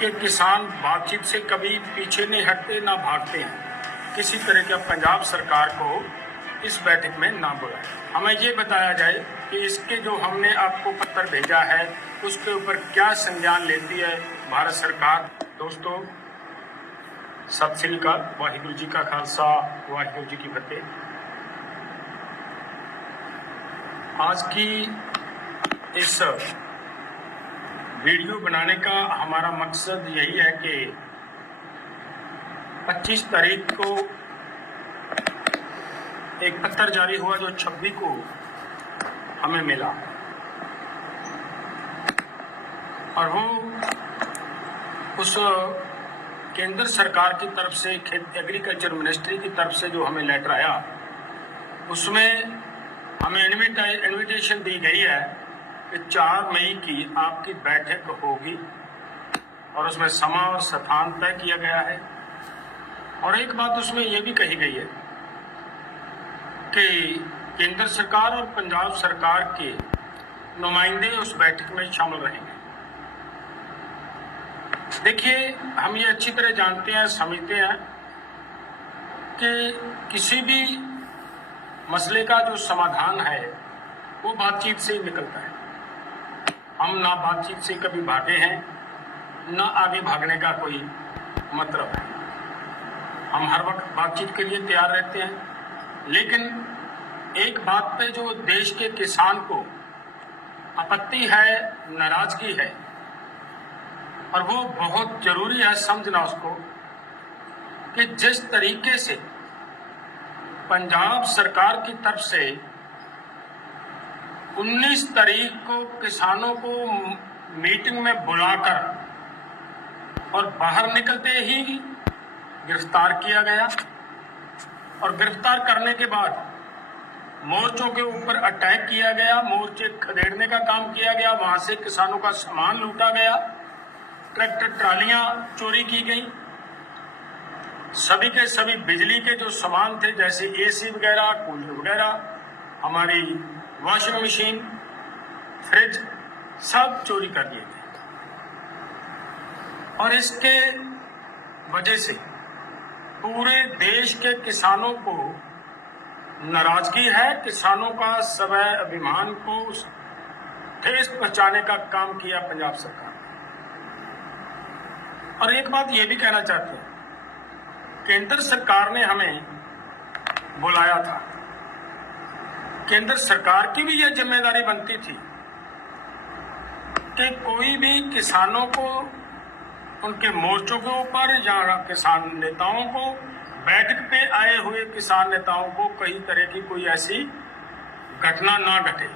कि किसान बातचीत से कभी पीछे नहीं हटते ना भागते हैं। किसी तरह का पंजाब सरकार को इस बैठक में ना बुलाए। हमें ये बताया जाए कि इसके जो हमने आपको पत्र भेजा है उसके ऊपर क्या संज्ञान लेती है भारत सरकार। दोस्तों, सत श्री अकाल। वाहिगुरू जी का खालसा, वाहिगुरू जी की फतेह। आज की इस वीडियो बनाने का हमारा मकसद यही है कि 25 तारीख को एक पत्र जारी हुआ जो 26 को हमें मिला, और वो उस केंद्र सरकार की तरफ से एग्रीकल्चर मिनिस्ट्री की तरफ से जो हमें लेटर आया उसमें हमें इनविटेशन दी गई है कि 4 मई की आपकी बैठक होगी और उसमें समय और स्थान तय किया गया है। और एक बात उसमें यह भी कही गई है कि केंद्र सरकार और पंजाब सरकार के नुमाइंदे उस बैठक में शामिल रहेंगे। देखिए, हम ये अच्छी तरह जानते हैं, समझते हैं कि किसी भी मसले का जो समाधान है वो बातचीत से ही निकलता है। हम ना बातचीत से कभी भागे हैं, ना आगे भागने का कोई मतलब है। हम हर वक्त बातचीत के लिए तैयार रहते हैं, लेकिन एक बात पे जो देश के किसान को आपत्ति है, नाराजगी है, और वो बहुत जरूरी है समझना उसको कि जिस तरीके से पंजाब सरकार की तरफ से 19 तारीख को किसानों को मीटिंग में बुलाकर और बाहर निकलते ही गिरफ्तार किया गया, और गिरफ्तार करने के बाद मोर्चों के ऊपर अटैक किया गया, मोर्चे खदेड़ने का काम किया गया, वहां से किसानों का सामान लूटा गया, ट्रैक्टर ट्रालियां चोरी की गई, सभी के सभी बिजली के जो सामान थे जैसे एसी वगैरह, कूलर वगैरह, हमारी वॉशिंग मशीन, फ्रिज, सब चोरी कर दिए थे। और इसके वजह से पूरे देश के किसानों को नाराजगी है। किसानों का स्वाभिमान को ठेस पहुंचाने का काम किया पंजाब सरकार। और एक बात यह भी कहना चाहते हैं, केंद्र सरकार ने हमें बुलाया था। केंद्र सरकार की भी यह जिम्मेदारी बनती थी कि कोई भी किसानों को उनके मोर्चों के ऊपर या किसान नेताओं को, बैठक पे आए हुए किसान नेताओं को कई तरह की कोई ऐसी घटना ना घटे,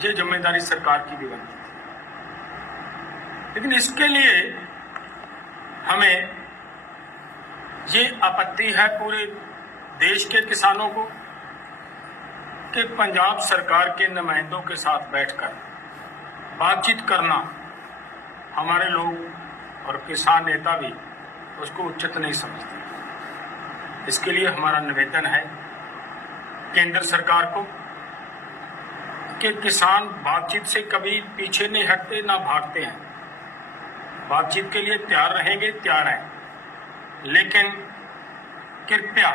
ये जिम्मेदारी सरकार की भी बनती थी। लेकिन इसके लिए हमें ये आपत्ति है पूरे देश के किसानों को कि पंजाब सरकार के नुमाइंदों के साथ बैठकर बातचीत करना हमारे लोग और किसान नेता भी उसको उचित नहीं समझते। इसके लिए हमारा निवेदन है केंद्र सरकार को कि किसान बातचीत से कभी पीछे नहीं हटते ना भागते हैं। बातचीत के लिए तैयार रहेंगे, तैयार हैं, लेकिन कृपया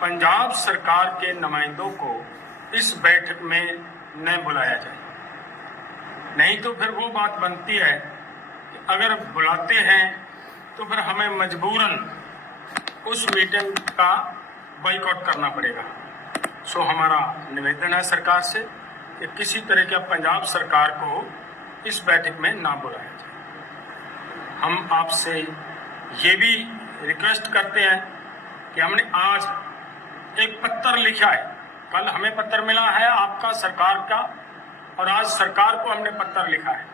पंजाब सरकार के नुमाइंदों को इस बैठक में न बुलाया जाए। नहीं तो फिर वो बात बनती है कि अगर बुलाते हैं तो फिर हमें मजबूरन उस मीटिंग का बाइकआउट करना पड़ेगा। सो हमारा निवेदन है सरकार से कि किसी तरह का पंजाब सरकार को इस बैठक में ना बुलाया जाए। हम आपसे ये भी रिक्वेस्ट करते हैं कि हमने आज एक पत्र लिखा है, कल हमें पत्र मिला है आपका सरकार का, और आज सरकार को हमने पत्र लिखा है,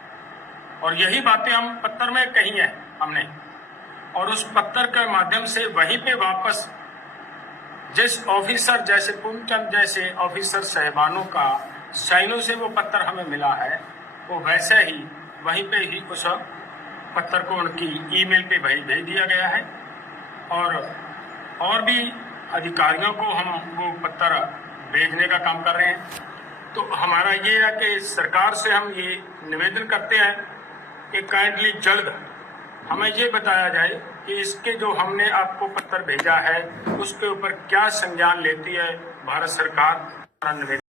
और यही बातें हम पत्र में कही हैं हमने, और उस पत्र के माध्यम से वहीं पे वापस जिस ऑफिसर जैसे पूर्णचंद जैसे ऑफिसर साहिबानों का साइनों से वो पत्र हमें मिला है, वो वैसे ही वहीं पे ही उस पत्र को उनकी ईमेल पे भेज दिया गया है, और भी अधिकारियों को हम वो पत्र भेजने का काम कर रहे हैं। तो हमारा ये है कि सरकार से हम ये निवेदन करते हैं कि काइंडली जल्द हमें ये बताया जाए कि इसके जो हमने आपको पत्र भेजा है उसके ऊपर क्या संज्ञान लेती है भारत सरकार।